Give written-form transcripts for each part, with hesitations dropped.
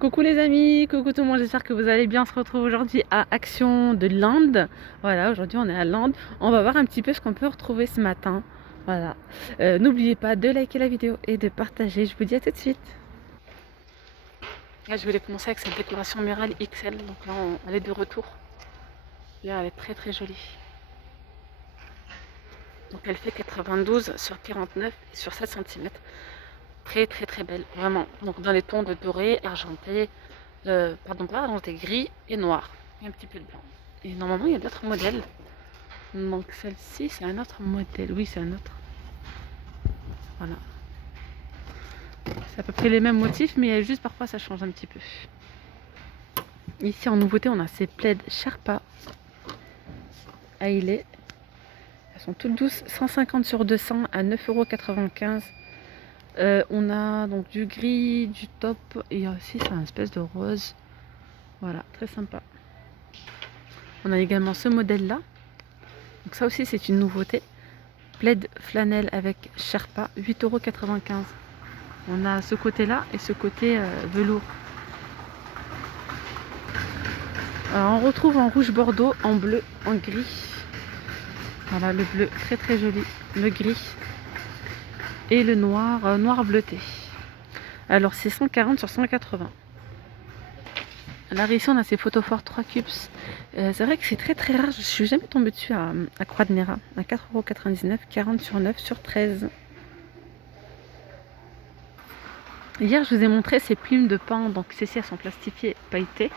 Coucou les amis, coucou tout le monde, j'espère que vous allez bien. On se retrouve aujourd'hui à Action de Land. Voilà, aujourd'hui on est à Land. On va voir un petit peu ce qu'on peut retrouver ce matin. Voilà. N'oubliez pas de liker la vidéo et de partager. Je vous dis à tout de suite. Là, je voulais commencer avec cette décoration murale XL. Donc là, elle est de retour. Là, elle est très très jolie. Donc elle fait 92 sur 49 et sur 7 cm. Très très très belle, vraiment. Donc dans les tons de doré, argenté, pardon pas argenté, gris et noir. Et un petit peu de blanc. Et normalement il y a d'autres modèles. Donc celle-ci c'est un autre modèle. Oui c'est un autre. Voilà. C'est à peu près les mêmes motifs mais juste parfois ça change un petit peu. Ici en nouveauté on a ces plaids Sherpa à Ille. Elles sont toutes douces, 150 sur 200 à 9,95 €. On a donc du gris, du top et aussi c'est un espèce de rose. Voilà, très sympa. On a également ce modèle là. Donc ça aussi c'est une nouveauté. Plaid flanelle avec Sherpa, 8,95 €. On a ce côté là et ce côté velours. Alors, on retrouve en rouge bordeaux, en bleu, en gris. Voilà le bleu très très joli, le gris et le noir, noir bleuté. Alors c'est 140 sur 180. Alors ici on a ces photophores 3 cubes. C'est vrai que c'est très très rare, je suis jamais tombée dessus à Croix de Néra, à 4,99 €, 40 sur 9 sur 13. Hier je vous ai montré ces plumes de pain, donc celles-ci elles sont plastifiées, pailletées.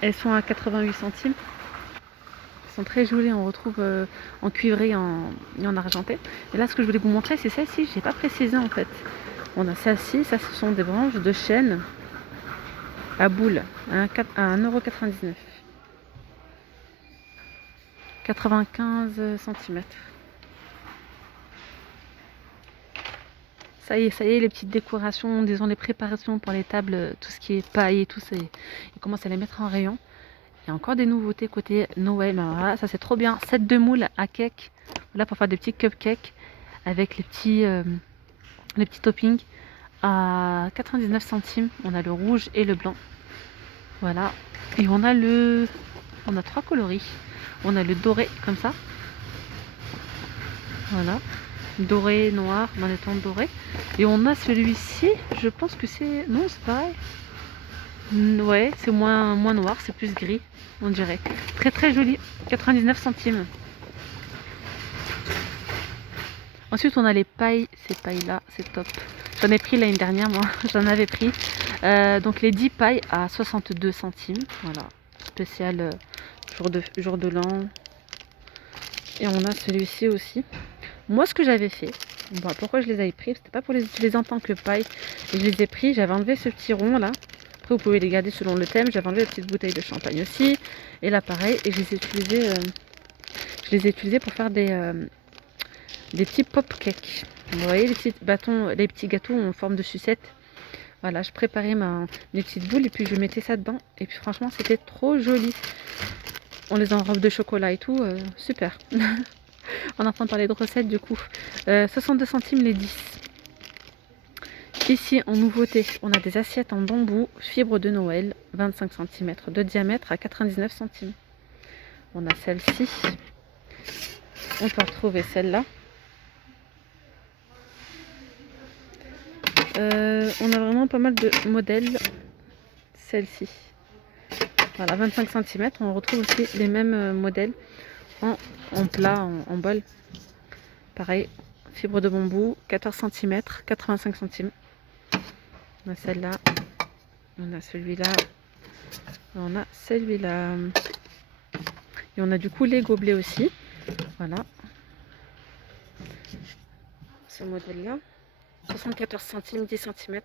Elles sont à 88 centimes. Elles sont très jolies, on retrouve en cuivré et en argenté. Et là ce que je voulais vous montrer c'est celle-ci, je n'ai pas précisé en fait. On a celle-ci, ça ce sont des branches de chêne à boule à 1,99 €. 95 cm. Ça y est, les petites décorations, disons les préparations pour les tables, tout ce qui est paille et tout, ils commencent à les mettre en rayon. Il y a encore des nouveautés côté Noël. Alors là, ça c'est trop bien. Set de moules à cake. Là pour faire des petits cupcakes avec les petits toppings à 99 centimes. On a le rouge et le blanc. Voilà. Et on a trois coloris. On a le doré comme ça. Voilà. Doré, noir, dans les tons dorés. Et on a celui-ci, je pense que c'est... Non, c'est pareil. Ouais, c'est moins noir, c'est plus gris, on dirait. Très très joli, 99 centimes. Ensuite, on a les pailles. Ces pailles-là, c'est top. J'en ai pris l'année dernière, moi. J'en avais pris. Donc, les 10 pailles à 62 centimes. Voilà. Spécial jour de l'an. Et on a celui-ci aussi. Moi, ce que j'avais fait, bon, pourquoi je les avais pris, c'était pas pour les utiliser en tant que paille. Et je les ai pris, j'avais enlevé ce petit rond là. Après, vous pouvez les garder selon le thème. J'avais enlevé la petite bouteille de champagne aussi. Et là, pareil. Et je les ai utilisés pour faire des petits pop cakes. Vous voyez les petits bâtons, les petits gâteaux en forme de sucette. Voilà, je préparais mes petites boules et puis je mettais ça dedans. Et puis franchement, c'était trop joli. On les enrobe de chocolat et tout, super. On entend parler de recettes du coup. 62 centimes les 10. Ici en nouveauté, on a des assiettes en bambou, fibre de Noël, 25 cm de diamètre à 99 centimes. On a celle-ci. On peut retrouver celle-là. On a vraiment pas mal de modèles. Celle-ci. Voilà, 25 cm. On retrouve aussi les mêmes modèles en plat, en bol. Pareil, fibre de bambou, 14 cm, 85 centimes. On a celle-là. On a celui-là. On a celui-là. Et on a du coup les gobelets aussi. Voilà. Ce modèle-là. 74 centimes, 10 cm.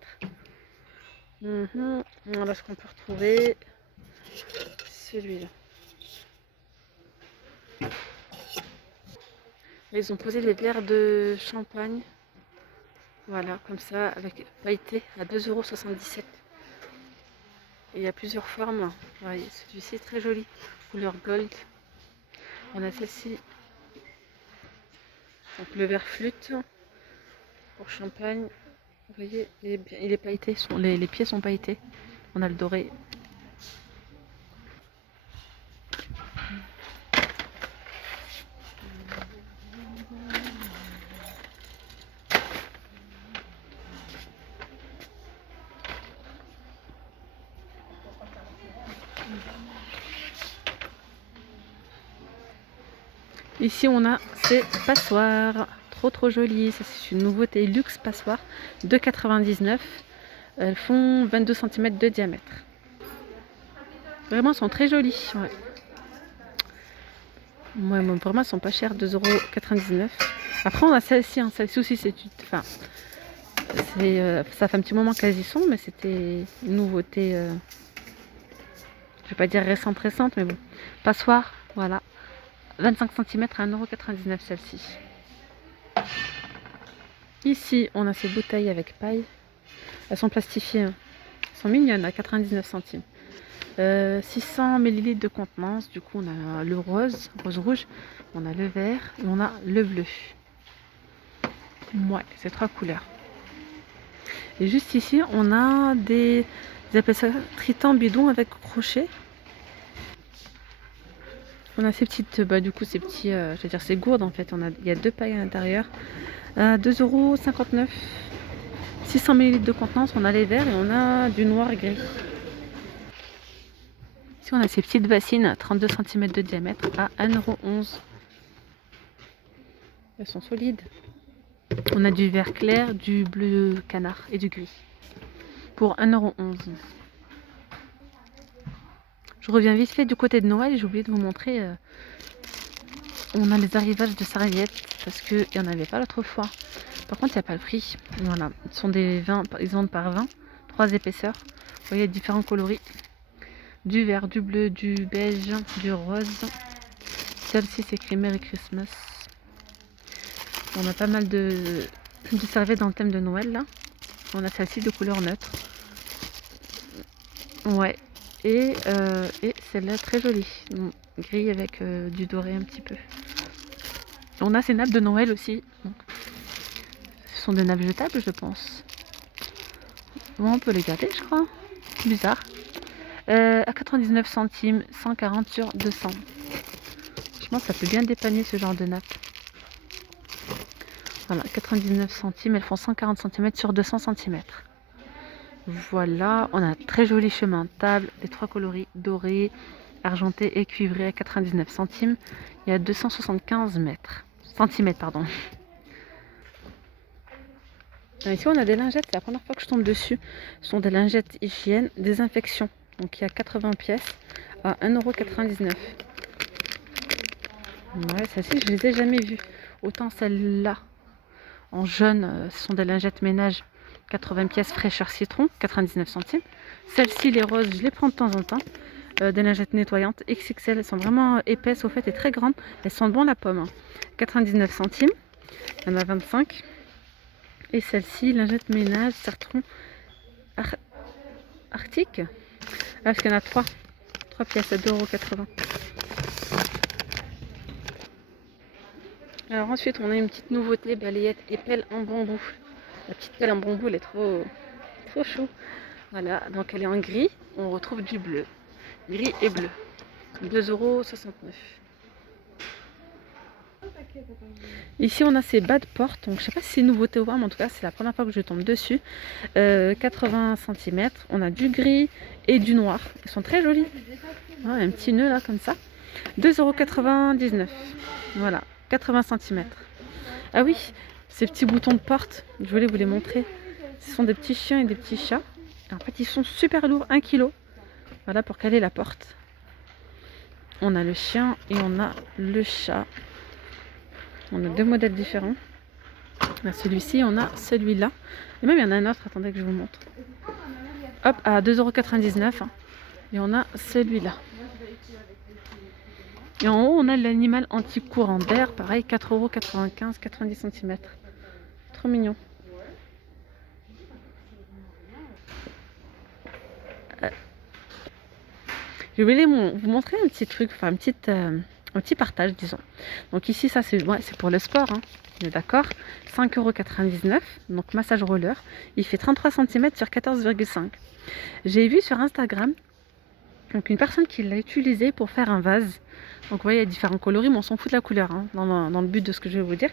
Voilà ce qu'on peut retrouver. Celui-là. Ils ont posé les verres de champagne. Voilà, comme ça, avec pailleté à 2,77 €. Il y a plusieurs formes. Voyez, celui-ci est très joli. Couleur gold. On a celle-ci. Donc le verre flûte pour champagne. Vous voyez, il est pailleté, les pieds sont pailletés. On a le doré. Ici on a ces passoires, trop jolies, ça c'est une nouveauté luxe passoire de 99. Elles font 22 cm de diamètre. Vraiment elles sont très jolies. Ouais. Ouais, pour moi elles sont pas chères, 2,99 €. Après on a celle-ci, hein. Celle-ci aussi c'est enfin, ça fait un petit moment qu'elles y sont, mais c'était une nouveauté, je vais pas dire récente, mais bon. Passoire, voilà. 25 cm à 1,99 € celle-ci. Ici, on a ces bouteilles avec paille. Elles sont plastifiées. Hein. Elles sont mignonnes à 99 centimes. 600 ml de contenance. Du coup, on a le rose rouge. On a le vert et on a le bleu. Ouais, c'est 3 couleurs. Et juste ici, on a des appellent ça tritan bidon avec crochet. On a ces petites, du coup, ces petits, je veux dire, ces gourdes en fait. Il y a 2 pailles à l'intérieur. 2,59 €. 600 ml de contenance. On a les verts et on a du noir et gris. Ici, on a ces petites bassines, 32 cm de diamètre à 1,11 €. Elles sont solides. On a du vert clair, du bleu canard et du gris. Pour 1,11 €. Je reviens vite fait du côté de Noël et j'ai oublié de vous montrer. On a les arrivages de serviettes parce qu'il n'y en avait pas l'autre fois. Par contre, il n'y a pas le prix. Voilà. Ce sont des 20, ils vendent par 20, 3 épaisseurs. Vous voyez, différents coloris. Du vert, du bleu, du beige, du rose. Celle-ci, c'est écrit Merry Christmas. On a pas mal de serviettes dans le thème de Noël là. On a celle-ci de couleur neutre. Ouais. Et celle-là très jolie. Gris avec du doré un petit peu. On a ces nappes de Noël aussi. Donc, ce sont des nappes jetables, je pense. Bon, on peut les garder, je crois. Bizarre. À 99 centimes, 140 sur 200. Je pense que ça peut bien dépanner ce genre de nappe. Voilà, 99 centimes, elles font 140 cm sur 200 cm. Voilà, on a un très joli chemin de table, les 3 coloris doré, argenté et cuivré à 99 centimes. Il y a 275 centimètres, pardon. Ici, on a des lingettes, c'est la première fois que je tombe dessus. Ce sont des lingettes hygiène, désinfection. Donc, il y a 80 pièces à 1,99 €. Ouais, celles-ci, je les ai jamais vues. Autant celle-là, en jaune, ce sont des lingettes ménage 80 pièces fraîcheur citron, 99 centimes. Celles-ci, les roses, je les prends de temps en temps. Des lingettes nettoyantes XXL, elles sont vraiment épaisses au fait et très grandes. Elles sentent bon la pomme. 99 centimes, il y en a 25. Et celle-ci, lingette ménage Sartron Arctique. Ah, parce qu'il y en a 3 pièces à 2,80 €. Alors ensuite, on a une petite nouveauté, balayette et pelle en bambou. La petite pelle en bambou, elle est trop chou. Voilà, donc elle est en gris. On retrouve du bleu. Gris et bleu. 2,69 €. Ici, on a ces bas de porte. Donc, je sais pas si c'est une nouveauté ou pas, mais en tout cas, c'est la première fois que je tombe dessus. 80 cm. On a du gris et du noir. Ils sont très jolis. Ouais, un petit nœud là, comme ça. 2,99 €. Voilà, 80 cm. Ah oui, ces petits boutons de porte, je voulais vous les montrer. Ce sont des petits chiens et des petits chats. En fait, ils sont super lourds, 1 kg. Voilà, pour caler la porte. On a le chien et on a le chat. On a 2 modèles différents. On a celui-ci, on a celui-là. Et même, il y en a un autre, attendez que je vous montre. Hop, à 2,99 €. Et on a celui-là. Et en haut, on a l'animal anti-courant d'air. Pareil, 4,95 €, 90 cm. Trop mignon. Je voulais vous montrer un petit truc, enfin un un petit partage, disons. Donc ici, ça c'est pour le sport, hein. On est d'accord. 5,99 €. Donc massage roller. Il fait 33 cm sur 14,5. J'ai vu sur Instagram donc une personne qui l'a utilisé pour faire un vase. Donc vous voyez, il y a différents coloris, mais on s'en fout de la couleur, hein, dans le but de ce que je vais vous dire.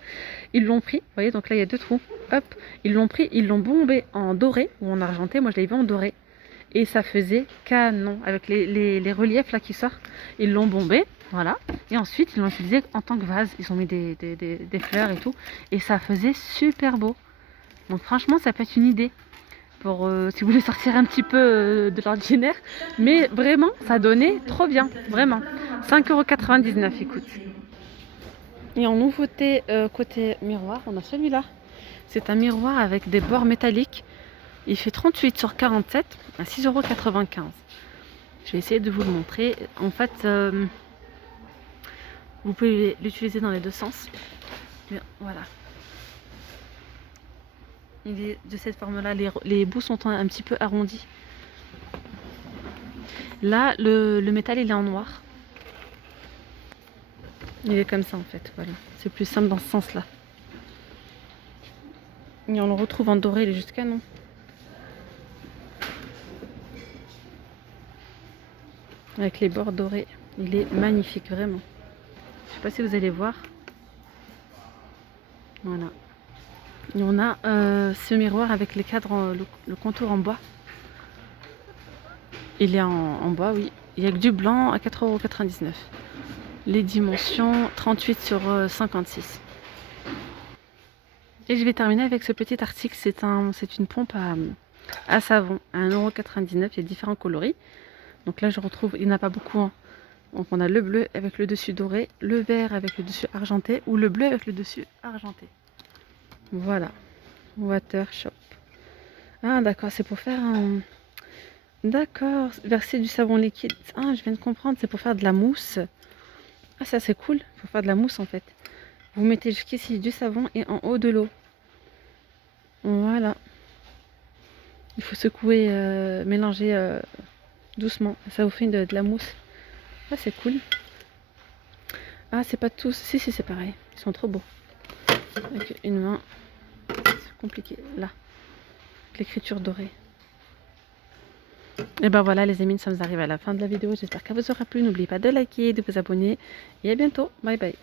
Ils l'ont pris, vous voyez, donc là il y a 2 trous. Hop, ils l'ont pris, ils l'ont bombé en doré ou en argenté. Moi je l'ai vu en doré. Et ça faisait canon, avec les reliefs là qui sortent. Ils l'ont bombé, voilà. Et ensuite ils l'ont utilisé en tant que vase. Ils ont mis des fleurs et tout. Et ça faisait super beau. Donc franchement ça peut être une idée. Pour si vous voulez sortir un petit peu de l'ordinaire, mais vraiment ça donnait trop bien, vraiment. 5,99 €, écoute. Et en nouveauté côté miroir, on a celui-là. C'est un miroir avec des bords métalliques. Il fait 38 sur 47 à 6,95 €. Je vais essayer de vous le montrer. En fait, vous pouvez l'utiliser dans les deux sens. Mais voilà. Il est de cette forme-là. Les bouts sont un petit peu arrondis. Là, le métal, il est en noir. Il est comme ça, en fait. Voilà. C'est plus simple dans ce sens-là. Et on le retrouve en doré, il est juste canon. Avec les bords dorés. Il est magnifique, vraiment. Je sais pas si vous allez voir. Voilà. Et on a ce miroir avec les cadres, le contour en bois. Il est en bois, oui. Il y a que du blanc à 4,99 €. Les dimensions 38 sur 56. Et je vais terminer avec ce petit article. C'est une pompe à savon à 1,99 €. Il y a différents coloris. Donc là, je retrouve, il n'y en a pas beaucoup, hein. Donc on a le bleu avec le dessus doré, le vert avec le dessus argenté ou le bleu avec le dessus argenté. Voilà. Water Shop. Ah d'accord, c'est pour faire un... D'accord, verser du savon liquide. Ah, je viens de comprendre, c'est pour faire de la mousse. Ah, ça c'est cool, pour faire de la mousse en fait. Vous mettez jusqu'ici du savon et en haut de l'eau. Voilà. Il faut secouer, mélanger doucement. Ça vous fait de la mousse. Ah, c'est cool. Ah, c'est pas tous. Si, si, c'est pareil. Ils sont trop beaux. Avec une main. C'est compliqué. Là. L'écriture dorée. Et ben voilà les amis, nous sommes arrivés à la fin de la vidéo. J'espère qu'elle vous aura plu. N'oubliez pas de liker, de vous abonner. Et à bientôt. Bye bye.